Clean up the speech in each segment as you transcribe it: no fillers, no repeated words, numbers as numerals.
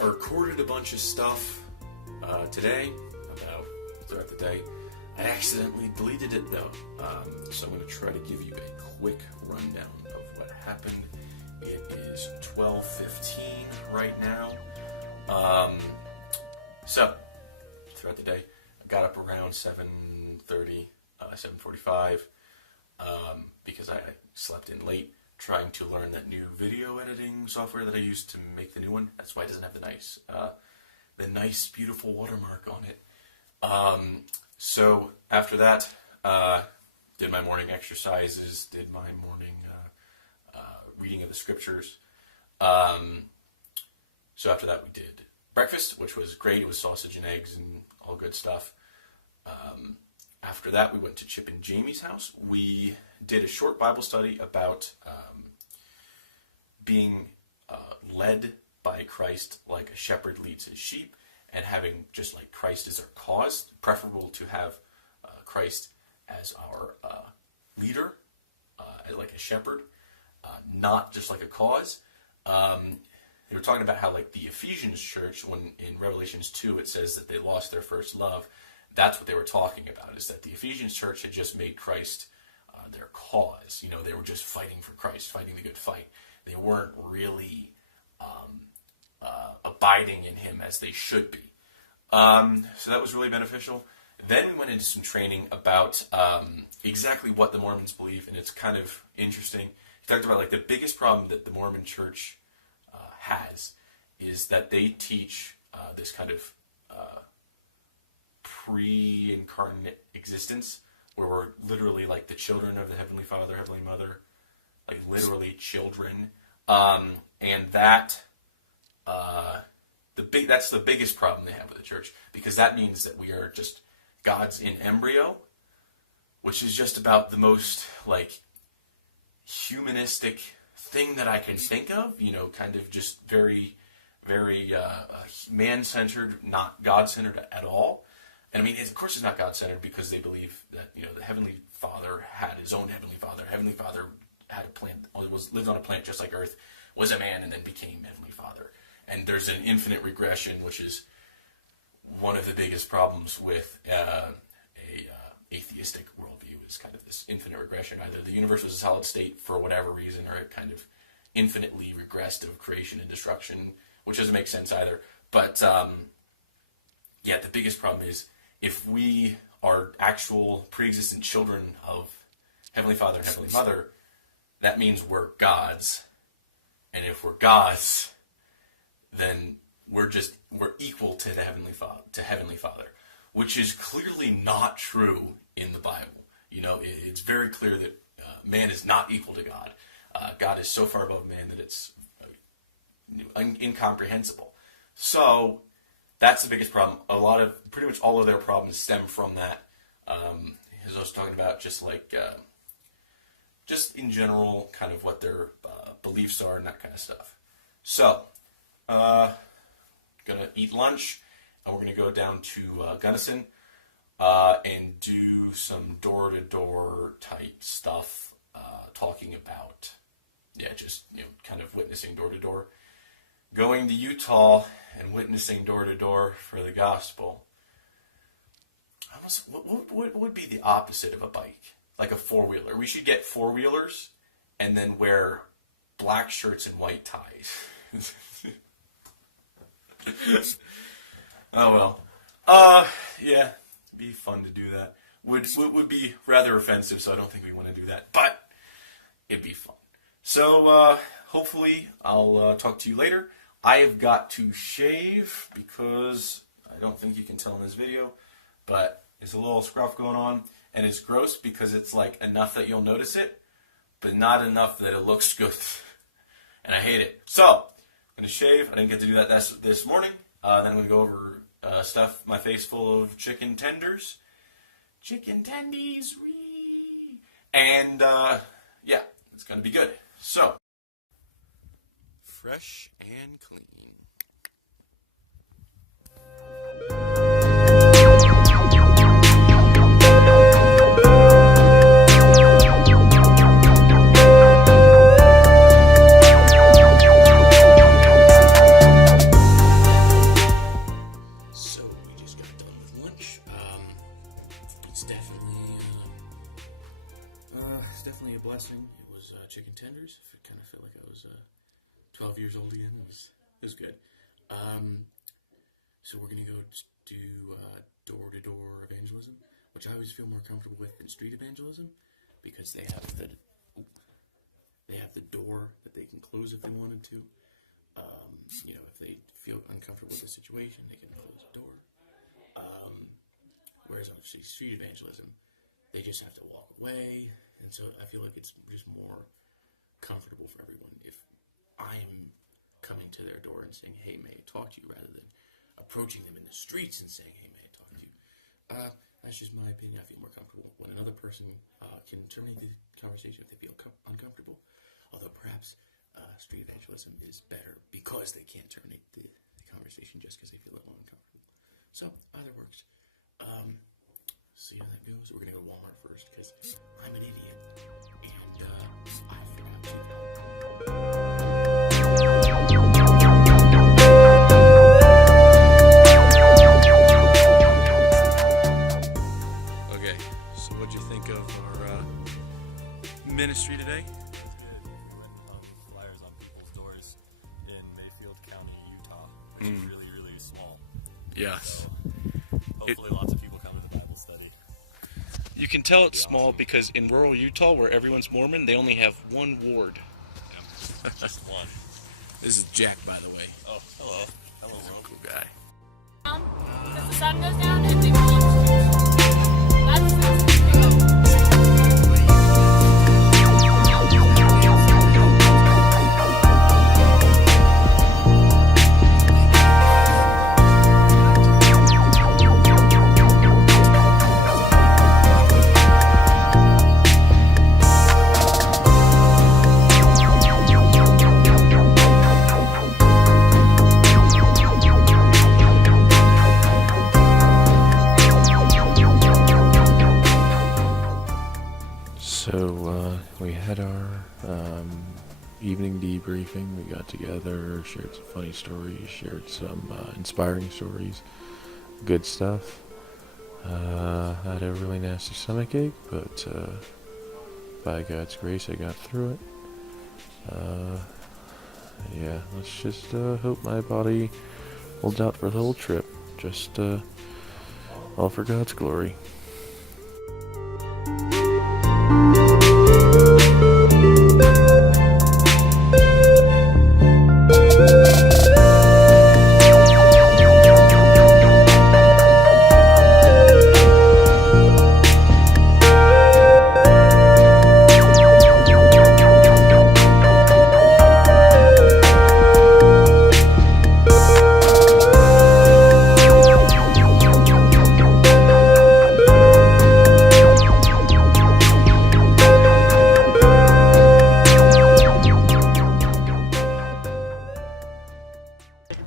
I recorded a bunch of stuff today throughout the day. I accidentally deleted it though, so I'm going to try to give you a quick rundown of what happened. It is 12:15 right now. So throughout the day, I got up around 7:30, 7:45, because I slept in late, trying to learn that new video editing software that I used to make the new one. That's why it doesn't have the nice, beautiful watermark on it. So after that, did my morning exercises, did my morning reading of the scriptures. So after that, we did breakfast, which was great. It was sausage and eggs and all good stuff. After that, we went to Chip and Jamie's house. We did a short Bible study about being led by Christ like a shepherd leads his sheep, and having just like Christ as our cause, preferable to have Christ as our leader, like a shepherd, not just like a cause. They were talking about how like the Ephesians church, when in Revelations 2 it says that they lost their first love. That's what they were talking about, is that the Ephesians church had just made Christ their cause. You know, they were just fighting for Christ, fighting the good fight. They weren't really abiding in him as they should be. So that was really beneficial. Then we went into some training about exactly what the Mormons believe, and it's kind of interesting. He talked about like the biggest problem that the Mormon church has is that they teach this kind of pre-incarnate existence, where we're literally like the children of the Heavenly Father, Heavenly Mother, like literally children, and that that's the biggest problem they have with the church, because that means that we are just gods in embryo, which is just about the most like humanistic thing that I can think of. You know, kind of just very, very man-centered, not God-centered at all. And I mean, of course, it's not God-centered, because they believe that, you know, the Heavenly Father had his own Heavenly Father. Heavenly Father had a planet, lived on a planet just like Earth, was a man, and then became Heavenly Father. And there's an infinite regression, which is one of the biggest problems with atheistic worldview, is kind of this infinite regression. Either the universe was a solid state for whatever reason, or it kind of infinitely regressed of creation and destruction, which doesn't make sense either. But yeah, the biggest problem is if we are actual pre-existent children of Heavenly Father and Heavenly Mother, that means we're gods. And if we're gods, then we're equal to the Heavenly Father, which is clearly not true in the Bible. You know, it's very clear that man is not equal to God. God is so far above man that it's incomprehensible. So that's the biggest problem. Pretty much all of their problems stem from that. As I was talking about, just like, just in general, kind of what their beliefs are and that kind of stuff. So, gonna eat lunch, and we're gonna go down to Gunnison and do some door-to-door type stuff, talking about, just, you know, kind of witnessing door-to-door. Going to Utah and witnessing door-to-door for the gospel. What would be the opposite of a bike? Like a four-wheeler. We should get four-wheelers and then wear black shirts and white ties. Oh well. Yeah, it'd be fun to do that. Would be rather offensive, so I don't think we want to do that. But it'd be fun. So hopefully I'll talk to you later. I have got to shave because I don't think you can tell in this video, but there's a little scruff going on, and it's gross because it's like enough that you'll notice it, but not enough that it looks good. And I hate it. So I'm going to shave. I didn't get to do that this morning. Then I'm going to go over stuff my face full of chicken tenders. Chicken tendies, wee! And yeah, it's going to be good. So, fresh and clean. So, we just got done with lunch. It's definitely a blessing. It was chicken tenders. It kind of felt like I was 12 years old again. It was good. So we're gonna go do door-to-door evangelism, which I always feel more comfortable with than street evangelism, because they have the door that they can close if they wanted to. If they feel uncomfortable with the situation, they can close the door. Whereas obviously street evangelism, they just have to walk away, and so I feel like it's just more comfortable for everyone if I'm coming to their door and saying, "Hey, may I talk to you?" rather than approaching them in the streets and saying, "Hey, may I talk to you?" That's just my opinion. I feel more comfortable when another person can terminate the conversation if they feel uncomfortable. Although perhaps street evangelism is better because they can't terminate the conversation just because they feel a little uncomfortable. So either works. See how that goes. We're gonna go to Walmart first because I'm an idiot and I forgot to. Okay, so what'd you think of our ministry today? It's good. We went and hung flyers on people's doors in Mayfield County, Utah, which is really, really small. Yes. Hopefully lots of people come to the Bible study. You can tell it's small because in rural Utah, where everyone's Mormon, they only have one ward. Yeah. Just one. This is Jack, by the way. Oh, hello. Hello, He's a Will. cool guy. Because the sun goes down and they will. That's So we had our evening debriefing. We got together, shared some funny stories, shared some inspiring stories, good stuff. I had a really nasty stomach ache, but by God's grace I got through it. Yeah, let's just hope my body holds out for the whole trip. Just all for God's glory.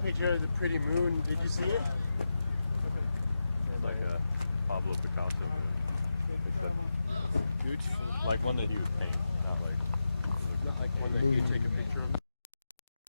Picture of the pretty moon. Did you see it? Like a Pablo Picasso movie. Like one that he would paint, not like Not like one that you take a picture of.